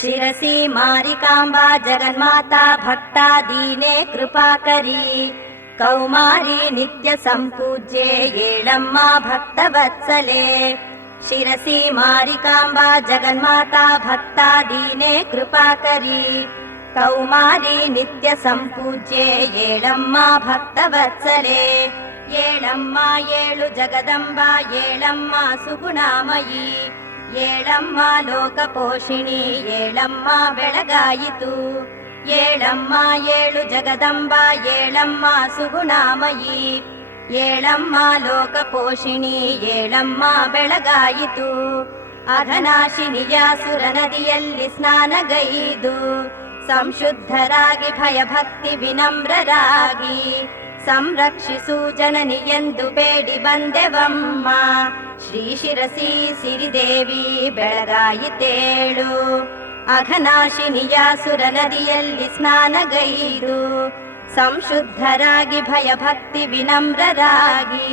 ಶಿರಸಿ ಮಾರಿಕಾಂಬಾ ಜಗನ್ಮಾತಾ ಭಕ್ತಾ ದೀನೆ ಕೃಪಾಕರಿ ಕೌಮಾರಿ ನಿತ್ಯ ಸಂಪೂಜ್ಯೆ ಏಳಮ್ಮ ಭಕ್ತವತ್ಸಲೆ. ಶಿರಸಿ ಮಾರಿಕಾಂಬಾ ಜಗನ್ಮಾತಾ ಭಕ್ತಾ ದೀನೆ ಕೃಪಾಕರಿ ಕೌಮಾರಿ ನಿತ್ಯ ಸಂಪೂಜ್ಯೆ ಏಳಮ್ಮ ಭಕ್ತವತ್ಸಲೆ. ಏಳಮ್ಮ ಏಳು ಜಗದಂಬಾ ಏಳಮ್ಮ ಸುಗುಣಾಮಯಿ ಏಳಮ್ಮ ಲೋಕಪೋಷಿಣಿ ಏಳಮ್ಮ ಬೆಳಗಾಯಿತು. ಏಳಮ್ಮ ಏಳು ಜಗದಂಬಾ ಏಳಮ್ಮ ಸುಗುಣಾಮಯಿ ಏಳಮ್ಮ ಲೋಕಪೋಷಿಣಿ ಏಳಮ್ಮ ಬೆಳಗಾಯಿತು. ಅಘನಾಶಿನಿಯ ಸುರ ನದಿಯಲ್ಲಿ ಸ್ನಾನಗೈದು ಸಂಶುದ್ಧರಾಗಿ ಭಯಭಕ್ತಿ ವಿನಮ್ರರಾಗಿ ಸಂರಕ್ಷಿಸು ಜನನಿ ಎಂದು ಬೇಡಿ ಬಂದೆವಮ್ಮ. ಶ್ರೀ ಶಿರಸಿ ಸಿರಿದೇವಿ ಬೆಳಗಾಯಿತೇಳು. ಅಘನಾಶಿನಿಯ ಸುರ ನದಿಯಲ್ಲಿ ಸ್ನಾನಗೈದು ಸಂಶುದ್ಧರಾಗಿ ಭಯಭಕ್ತಿ ವಿನಮ್ರರಾಗಿ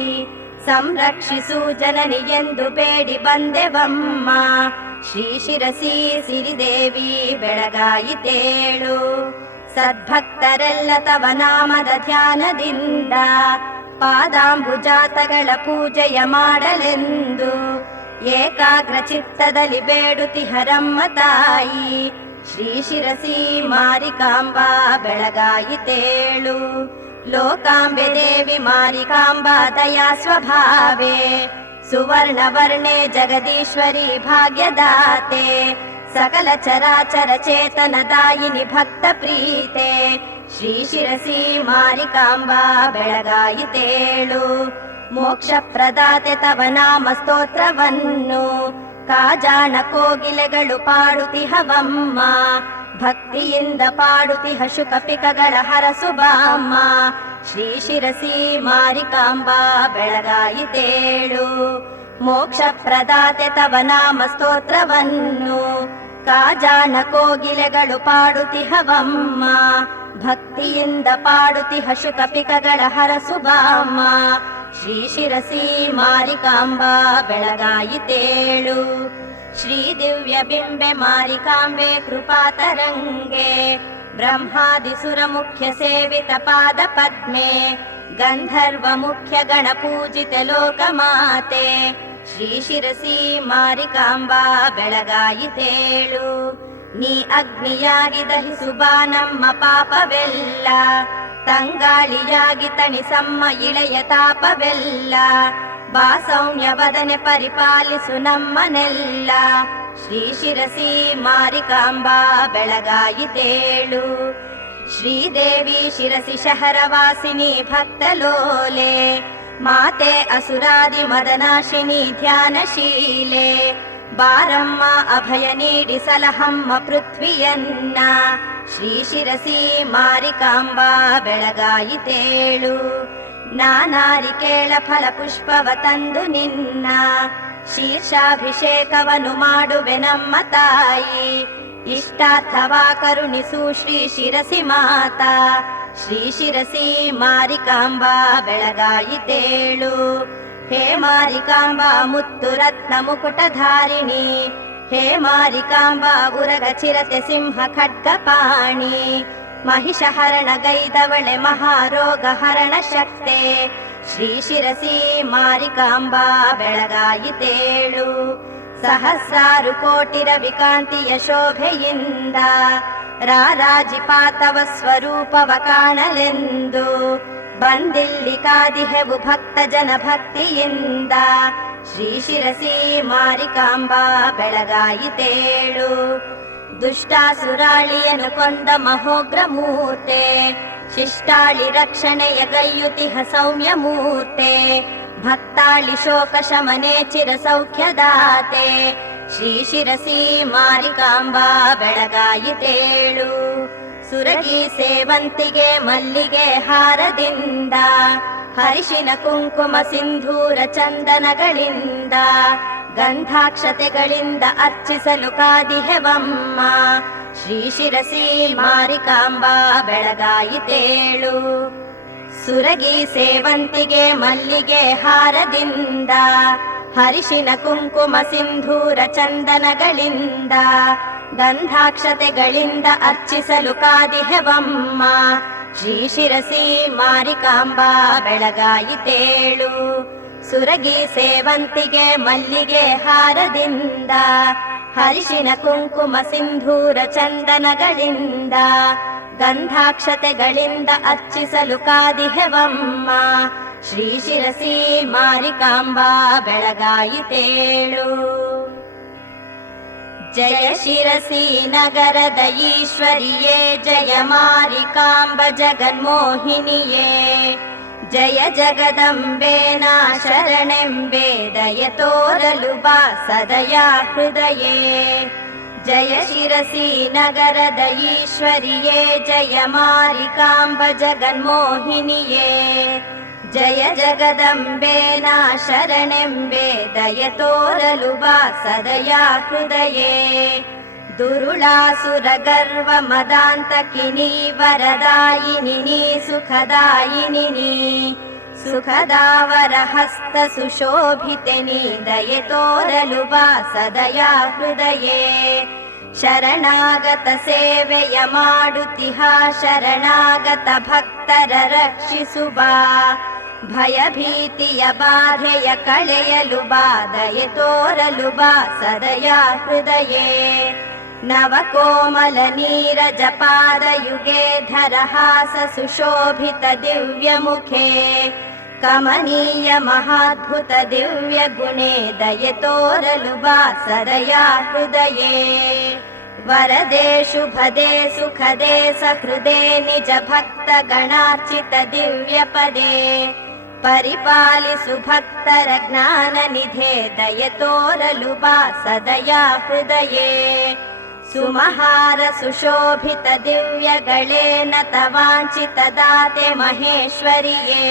ಸಂರಕ್ಷಿಸು ಜನನಿ ಎಂದು ಬೇಡಿ ಬಂದೆವಮ್ಮ. ಶ್ರೀ ಶಿರಸಿ ಸಿರಿದೇವಿ ಬೆಳಗಾಯಿತೇಳು. ಸದ್ಭಕ್ತರೆಲ್ಲ ತವ ನಾಮದ ಧ್ಯಾನದಿಂದ ಪಾದಾಂಬುಜಾತಗಳ ಪೂಜೆಯ ಮಾಡಲೆಂದು ಏಕಾಗ್ರ ಚಿತ್ತದಲ್ಲಿ ಬೇಡುತಿಹರಮ್ಮ ತಾಯಿ. ಶ್ರೀ ಶಿರಸಿ ಮಾರಿಕಾಂಬಾ ಬೆಳಗಾಯಿತೇಳು. ಲೋಕಾಂಬೆ ದೇವಿ ಮಾರಿಕಾಂಬಾ ದಯಾ ಸ್ವಭಾವೆ ಸುವರ್ಣ ವರ್ಣೆ ಜಗದೀಶ್ವರಿ ಭಾಗ್ಯದಾತೆ ಸಕಲ ಚರಾಚರ ಚೇತನದಾಯಿನಿ ಭಕ್ತ ಪ್ರೀತೆ. ಶ್ರೀ ಶಿರಸಿ ಮಾರಿಕಾಂಬಾ ಬೆಳಗಾಯಿತೇಳು. ಮೋಕ್ಷ ಪ್ರದಾತೆ ತವ ನಾಮ ಸ್ತೋತ್ರವನ್ನು ಕಾಜಾಣ ಕೋಗಿಲೆಗಳು ಪಾಡುತಿಹವಮ್ಮ. ಭಕ್ತಿಯಿಂದ ಪಾಡುತಿಹ ಶುಕಪಿಕಗಳ ಹರಸುಬಾಮ್ಮ. ಶ್ರೀ ಶಿರಸಿ ಮಾರಿಕಾಂಬಾ ಬೆಳಗಾಯಿತೇಳು. ಮೋಕ್ಷ ಪ್ರದಾತೆ ತವ ನಾಮ ಸ್ತೋತ್ರವನ್ನು ಕಾಜಾಣ ಕೋಗಿಲೆಗಳು ಪಾಡುತಿಹವಮ್ಮ. ಭಕ್ತಿಯಿಂದ ಪಾಡುತಿಹ ಶುಕಪಿಕಗಳ ಹರಸುಬಾಮ್ಮ. ಶ್ರೀ ಶಿರಸಿ ಮಾರಿಕಾಂಬಾ ಬೆಳಗಾಯಿತೇಳು. ಶ್ರೀ ದಿವ್ಯ ಬಿಂಬೆ ಮಾರಿಕಾಂಬೆ ಕೃಪಾತರಂಗೆ ಬ್ರಹ್ಮಾದಿ ಸುರ ಮುಖ್ಯ ಸೇವಿತ ಪಾದ ಪದ್ಮೆ ಗಂಧರ್ವ ಮುಖ್ಯ ಗಣ ಪೂಜಿತ ಲೋಕಮಾತೆ. ಶ್ರೀ ಶಿರಸಿ ಮಾರಿಕಾಂಬಾ ಬೆಳಗಾಯಿತೇಳು. ನೀ ಅಗ್ನಿಯಾಗಿ ದಹಿಸು ಬಾ ನಮ್ಮ ಪಾಪವೆಲ್ಲ ತಂಗಾಳಿಯಾಗಿ ತಣಿಸಮ್ಮ ಇಳೆಯ ತಾಪವೆಲ್ಲ. ಬಾ ಸೌಮ್ಯ ವದನೆ ಪರಿಪಾಲಿಸು ನಮ್ಮನೆಲ್ಲ. ಶ್ರೀ ಶಿರಸಿ ಮಾರಿಕಾಂಬಾ ಬೆಳಗಾಯಿತೇಳು. ಶ್ರೀದೇವಿ ಶಿರಸಿ ಶಹರವಾಸಿನಿ ಭಕ್ತಲೋಲೆ ಮಾತೆ ಅಸುರಾದಿ ಮದನಾಶಿನಿ ಧ್ಯಾನಶೀಲೆ. ಬಾರಮ್ಮ ಅಭಯ ನೀಡಿ ಸಲಹಮ್ಮ ಪೃಥ್ವಿಯನ್ನ. ಶ್ರೀ ಶಿರಸಿ ಮಾರಿಕಾಂಬಾ ಬೆಳಗಾಯಿತೇಳು. ನಾನಾರಿಕೇಳ ಫಲ ಪುಷ್ಪವ ತಂದು ನಿನ್ನ ಶೀರ್ಷಾಭಿಷೇಕವನ್ನು ಮಾಡುವೆ ನಮ್ಮ ತಾಯಿ. ಇಷ್ಟಾರ್ಥವಾ ಕರುಣಿಸು ಶ್ರೀ ಶಿರಸಿ ಮಾತಾ. ಶ್ರೀ ಶಿರಸಿ ಮಾರಿಕಾಂಬಾ ಬೆಳಗಾಯಿತೇಳು. ಹೇ ಮಾರಿಕಾಂಬಾ ಮುತ್ತು ರತ್ನ ಮುಕುಟಧಾರಿಣಿ ಹೇ ಮಾರಿಕಾಂಬಾ ಉರಗ ಚಿರತೆ ಸಿಂಹ ಖಡ್ಗಪಾಣಿ. ಮಹಿಷಹರಣ ಗೈದವಳೆ ಮಹಾರೋಗ ಹರಣ ಶಕ್ತೆ. ಶ್ರೀ ಶಿರಸಿ ಮಾರಿಕಾಂಬಾ ಬೆಳಗಾಯಿತೇಳು. ಸಹಸ್ರಾರು ಕೋಟಿ ರವಿಕಾಂತಿಯ ಶೋಭೆಯಿಂದ ರಾರಾಜಿಪಾತವ ಸ್ವರೂಪವ ಕಾಣಲೆಂದು ಬಂದಿಲ್ಲಿ ಕಾದಿಹೆವು ಭಕ್ತ ಜನ ಭಕ್ತಿಯಿಂದ. ಶ್ರೀ ಶಿರಸಿ ಮಾರಿಕಾಂಬಾ ಬೆಳಗಾಯಿತೇಳು. ದುಷ್ಟಾಸುರಾಳಿಯನ್ನು ಕೊಂದ ಮಹೋಗ್ರ ಮೂರ್ತೆ ಶಿಷ್ಟಾಳಿ ರಕ್ಷಣೆಯ ಗೈಯುತಿಹ ಸೌಮ್ಯ ಮೂರ್ತೆ. ಭಕ್ತಾಳಿ ಶೋಕ ಶಮನೆ ಚಿರ ಸೌಖ್ಯದಾತೆ. ಶ್ರೀ ಶಿರಸಿ ಮಾರಿಕಾಂಬಾ ಬೆಳಗಾಯಿತೇಳು. ಸುರಗಿ ಸೇವಂತಿಗೆ ಮಲ್ಲಿಗೆ ಹಾರದಿಂದ ಹರಿಶಿನ ಕುಂಕುಮ ಸಿಂಧೂರ ಚಂದನಗಳಿಂದ ಗಂಧಾಕ್ಷತೆಗಳಿಂದ ಅರ್ಚಿಸಲು ಕಾದಿಹೆವಮ್ಮ. ಶ್ರೀ ಶಿರಸಿ ಮಾರಿಕಾಂಬಾ ಬೆಳಗಾಯಿತೇಳು. ಸುರಗಿ ಸೇವಂತಿಗೆ ಮಲ್ಲಿಗೆ ಹಾರದಿಂದ ಹರಿಶಿನ ಕುಂಕುಮ ಸಿಂಧೂರ ಚಂದನಗಳಿಂದ ಗಂಧಾಕ್ಷತೆಗಳಿಂದ ಅರ್ಚಿಸಲು ಕಾದಿಹೆವಮ್ಮ. ಶ್ರೀ ಶಿರಸಿ ಮಾರಿಕಾಂಬಾ ಬೆಳಗಾಯಿತೇಳು. ಸುರಗಿ ಸೇವಂತಿಗೆ ಮಲ್ಲಿಗೆ ಹಾರದಿಂದ, ಹರಿಶಿನ ಕುಂಕುಮ ಸಿಂಧೂರ ಚಂದನಗಳಿಂದ, ಗಂಧಾಕ್ಷತೆಗಳಿಂದ ಅರ್ಚಿಸಲು ಕಾದಿಹೆವಮ್ಮ. ಶ್ರೀ ಶಿರಸಿ ಮಾರಿಕಾಂಬಾ ಬೆಳಗಾಯಿತೇಳು. ಜಯ ಶಿರಸಿ ನಗರದ ಈಶ್ವರಿಯೇ, ಜಯ ಮಾರಿಕಾಂಬ ಜಗನ್ಮೋಹಿನಿಯೇ. ಜಯ ಜಗದಂಬೆ ನಾ ಶರಣೆಂಬೆ, ದಯ ತೋರಲು ಬಾ ಸದಯಾ ಹೃದಯೇ. ಜಯ ಶಿರಸಿ ನಗರದ ಈಶ್ವರಿಯೇ, ಜಯ ಮಾರಿಕಾಂಬ ಜಗನ್ಮೋಹಿನಿಯೇ. ಜಯ ಜಗದಂಬೆ ನಾ ಶರಣೆಂಬೆ, ದಯ ತೋರಲು ಬಾ ಸದಯಾ ಹೃದಯೇ. ದುರುಳಾಸುರ ಗರ್ವ ಮದಾಂತಕಿನಿ, ವರದಾಯಿನಿ ನೀ ಸುಖದಾಯಿನಿ ನೀ. ಸುಖದಾವರ ಹಸ್ತ ಸುಶೋಭಿತೆ ನೀ, ದಯೆ ತೋರಲು ಬಾ ಸದಯಾ ಹೃದಯೇ. ಶರಣಾಗತ ಸೇವೆಯ ಮಾಡುತ್ತಿಹ, ಶರಣಾಗತ ಭಕ್ತರ ರಕ್ಷಿಸು ಬಾ. ಭಯಭೀತಿಯ ಬಾಧೆಯ ಕಳೆಯಲು ಬಾ, ದಯೆ ತೋರಲು ಬಾ ಸದಯಾ ಹೃದಯೇ. ನವಕೋಮಲ ನೀರಜ ಪಾದಯುಗೆ, ಧರಹಾಸ ಸುಶೋಭಿತ ದಿವ್ಯ ಮುಖೇ. ಕಮನೀಯ ಮಹಾದ್ಭುತ ದಿವ್ಯ ಗುಣೇ, ದಯೆ ತೋರಲು ಬಾ ಸದಯಾ ಹೃದಯೇ. ವರದೆ ಶುಭದೆ ಸುಖದೆ ಸಹೃದೆ, ನಿಜ ಭಕ್ತ ಗಣಾರ್ಚಿತ ದಿವ್ಯ ಪದೇ. ಪರಿಪಾಲಿಸು ಭಕ್ತರ ಜ್ಞಾನ ನಿಧೆ, ದಯೆ ತೋರಲು ಬಾ ಸದಯಾ ಹೃದಯೇ. ಸುಮಹಾರ ಸುಶೋಭಿತ ದಿವ್ಯಗಳೇ, ನತವಾಂಚಿತ ದಾತೆ ಮಹೇಶ್ವರಿಯೇ.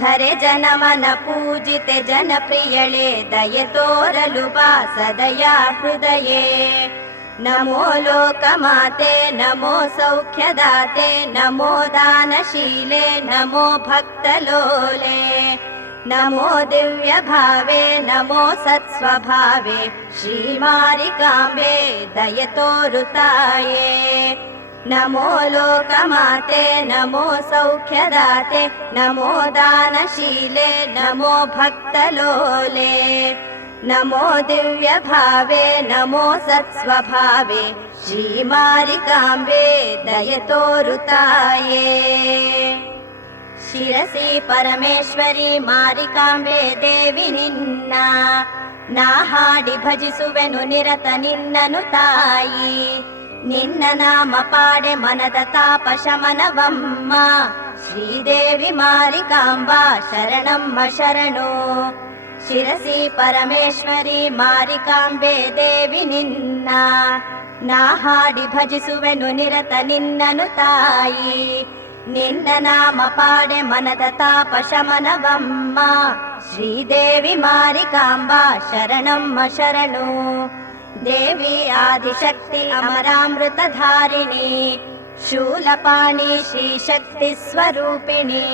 ಧರೆ ಜನಮನ ಪೂಜಿತೆ ಜನಪ್ರಿಯಳೇ, ದಯೆ ತೋರಲು ಬಾ ಸದಯಾ ಹೃದಯೇ. ನಮೋ ಲೋಕಮಾತೆ ನಮೋ ಸೌಖ್ಯದಾತೆ, ನಮೋ ದಾನಶೀಲೆ ನಮೋ ಭಕ್ತಲೋಲೆ. ನಮೋ ದಿವ್ಯ ಭಾವೆ ನಮೋ ಸತ್ಸ್ವಭಾವೆ, ಶ್ರೀ ಮಾರಿಕಾಂಬೆ ದಯೆ ತೋರು ತಾಯೇ. ನಮೋ ಲೋಕಮಾತೆ ನಮೋ ಸೌಖ್ಯದಾತೆ, ನಮೋ ದಾನಶೀಲೆ ನಮೋ ಭಕ್ತಲೋಲೆ. ನಮೋ ದಿವ್ಯ ಭಾವೆ ನಮೋ ಸತ್ಸ್ವಭಾವೆ, ಶ್ರೀ ಮಾರಿಕಾಂಬೆ ದಯೆ ತೋರು ತಾಯೇ. ಶಿರಸಿ ಪರಮೇಶ್ವರಿ ಮಾರಿಕಾಂಬೆ ದೇವಿ ನಿನ್ನ, ನಾ ಹಾಡಿ ಭಜಿಸುವೆನು ನಿರತ ನಿನ್ನನು ತಾಯಿ. ನಿನ್ನ ನಾಮ ಪಾಡೆ ಮನದ ತಾಪ ಶಮನವಮ್ಮ, ಶ್ರೀದೇವಿ ಮಾರಿಕಾಂಬಾ ಶರಣಮ್ಮ ಶರಣು. ಶಿರಸಿ ಪರಮೇಶ್ವರಿ ಮಾರಿಕಾಂಬೆ ದೇವಿ ನಿನ್ನ, ನಾ ಹಾಡಿ ಭಜಿಸುವೆನು ನಿರತ ನಿನ್ನನು ತಾಯಿ. ನಿನ್ನ ನಾಮ ಪಾಡೆ ಮನದ ತಾಪ ಶಮನವಮ್ಮ, ಶ್ರೀದೇವಿ ಮಾರಿಕಾಂಬಾ ಶರಣಮ್ಮ ಶರಣು. ದೇವಿ ಆದಿಶಕ್ತಿ ಅಮರಾಮೃತ ಧಾರಿಣಿ, ಶೂಲಪಾಣಿ ಶ್ರೀ ಶಕ್ತಿ ಸ್ವರೂಪಿಣಿ.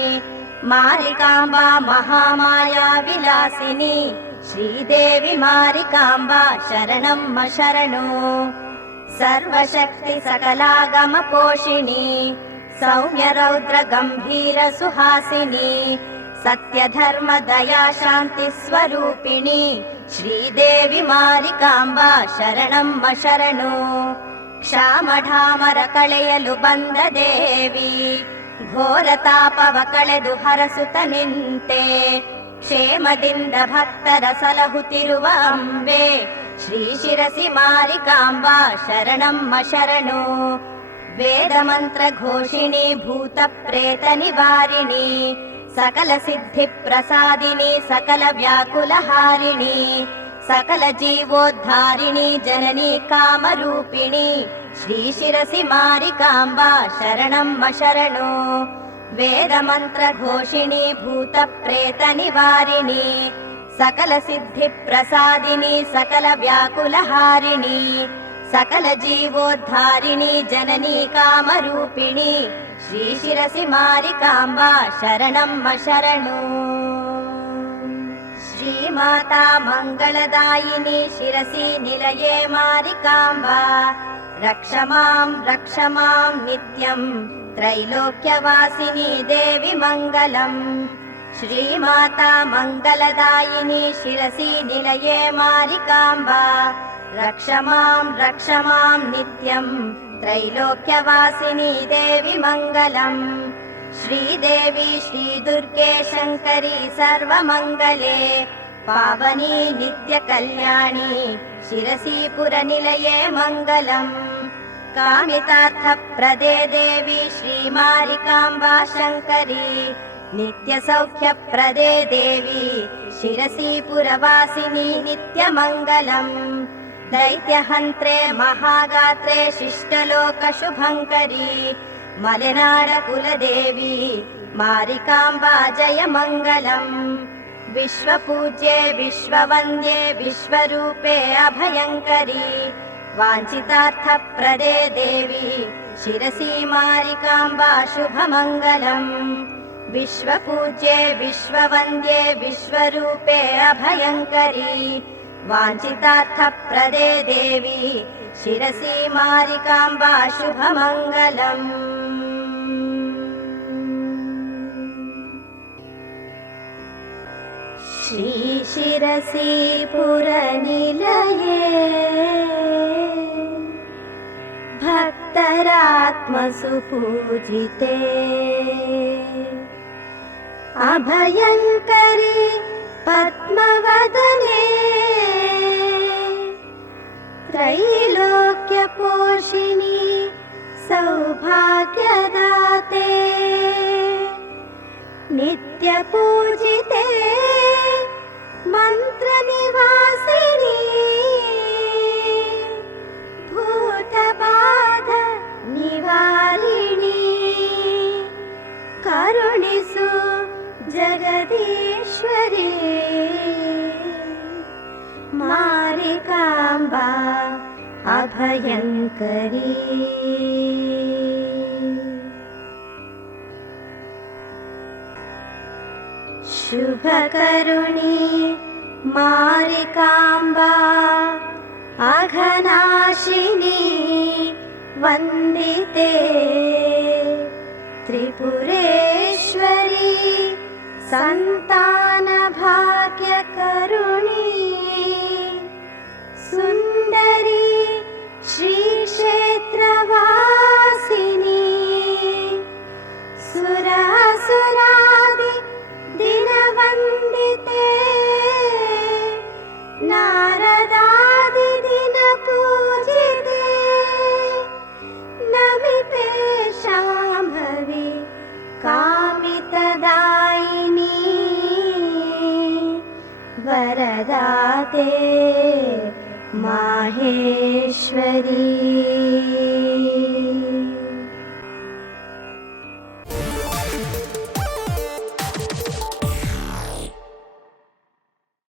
ಮಾರಿಕಾಂಬಾ ಮಹಾಮಾಯಾ ವಿಲಾಸಿನಿ, ಶ್ರೀದೇವಿ ಮಾರಿಕಾಂಬಾ ಶರಣಮ್ಮ ಶರಣು. ಸರ್ವಶಕ್ತಿ ಸಕಲಾಗಮ ಪೋಷಿಣಿ, ಸೌಮ್ಯ ರೌದ್ರ ಗಂಭೀರ ಸುಹಾಸಿನಿ. ಸತ್ಯ ಧರ್ಮ ದಯಾ ಶಾಂತಿ ಸ್ವರೂಪಿಣಿ, ಶ್ರೀದೇವಿ ಮಾರಿಕಾಂಬಾ ಶರಣಮ್ಮ ಶರಣು. ಕ್ಷಾಮಢಾಮರ ಕಳೆಯಲು ಬಂದ ದೇವಿ, ಘೋರ ತಾಪವ ಕಳೆದು ಹರಸುತ್ತ ನಿಂತೆ. ಕ್ಷೇಮದಿಂದ ಭಕ್ತರ ಸಲಹುತ್ತಿರುವ ಅಂಬೆ, ಶ್ರೀ ಶಿರಸಿ ಮಾರಿಕಾಂಬಾ ಶರಣಮ್ಮ ಶರಣು. ವೇದ ಮಂತ್ರ ಘೋಷಿಣಿ ಭೂತ ಪ್ರೇತ ನಿವಾರಿಣಿ, ಸಕಲ ಸಿದ್ಧಿ ಪ್ರಸಾದಿನಿ ಸಕಲ ವ್ಯಾಕುಲ ಹಾರಿಣಿ. ಸಕಲ ಜೀವೋದ್ಧಾರಿಣಿ ಜನನಿ ಕಾಮರೂಪಿಣಿ, ಶ್ರೀ ಶಿರಸಿ ಮಾರಿಕಾಂಬಾ ಶರಣಮ್ಮ ಶರಣು. ವೇದ ಮಂತ್ರ ಘೋಷಿಣಿ ಭೂತ ಪ್ರೇತ ನಿವಾರಿಣಿ, ಸಕಲ ಸಿದ್ಧಿ ಪ್ರಸಾದಿನಿ ಸಕಲ ವ್ಯಾಕುಲ ಹಾರಿಣಿ. ಸಕಲ ಜೀವೋದ್ಧಾರಿಣಿ ಜನನಿ ಕಾಮರೂಪಿಣಿ, ಶ್ರೀ ಶಿರಸಿ ಮಾರಿಕಾಂಬಾ ಶರಣಮ್ಮ ಶರಣು. ಶ್ರೀ श्रीमाता मङ्गलदायिनी शिरसि निलये मारिकाम्बा रक्ष मां नित्यं त्रैलोक्यवासिनी देवी मङ्गलम् श्रीमाता मङ्गलदायिनी शिरसि निलये मारिकाम्बा रक्ष मां नित्यं त्रैलोक्यवासिनी देवी मङ्गलम् श्रीदेवी श्रीदुर्गे शङ्करी सर्वमङ्गले पावनी नित्यकल्याणी शिरसि पुरनिलये मङ्गलम् कामितार्थप्रदे देवी श्रीमारिकाम्बा शङ्करी नित्यसौख्यप्रदे देवी शिरसि पुरवासिनी नित्यमङ्गलम् दैत्यहन्त्रे महागात्रे शिष्टलोकशुभङ्करी मलेनाडकुलदेवी मारिकाम्बा जय मङ्गलम् विश्वपूज्ये विश्ववन्द्ये विश्वरूपे अभयङ्करी वाञ्छितार्थप्रदे देवी शिरसि मारिकाम्बा शुभमङ्गलम् विश्वपूज्ये विश्ववन्द्ये विश्वरूपे अभयङ्करी वाञ्छितार्थप्रदे देवी शिरसि मारिकाम्बा शुभमङ्गलम् श्रीशिरसि पुरनिलये भक्तरात्मसु पूजिते अभयङ्करी पद्मवदने त्रैलोक्यपोषिणी सौभाग्यदाते नित्यपूजिते मन्त्रनिवासिनी भूतबाध निवारिणी करुणिसु जगदीश्वरी मारिकाम्बा अभयङ्करी शुभकरुणी मारिकाम्बा अघनाशिनी वन्दिते त्रिपुरेश्वरी सन्तानभाग्यकरुणी सुन्दरी श्रीक्षेत्रवासिनी सुरासुरादि दिनवन्दिते नारदादि दिनपूजिते नमिते शाम्भवी कामितदायिनी वरदाते माहेश्वरी।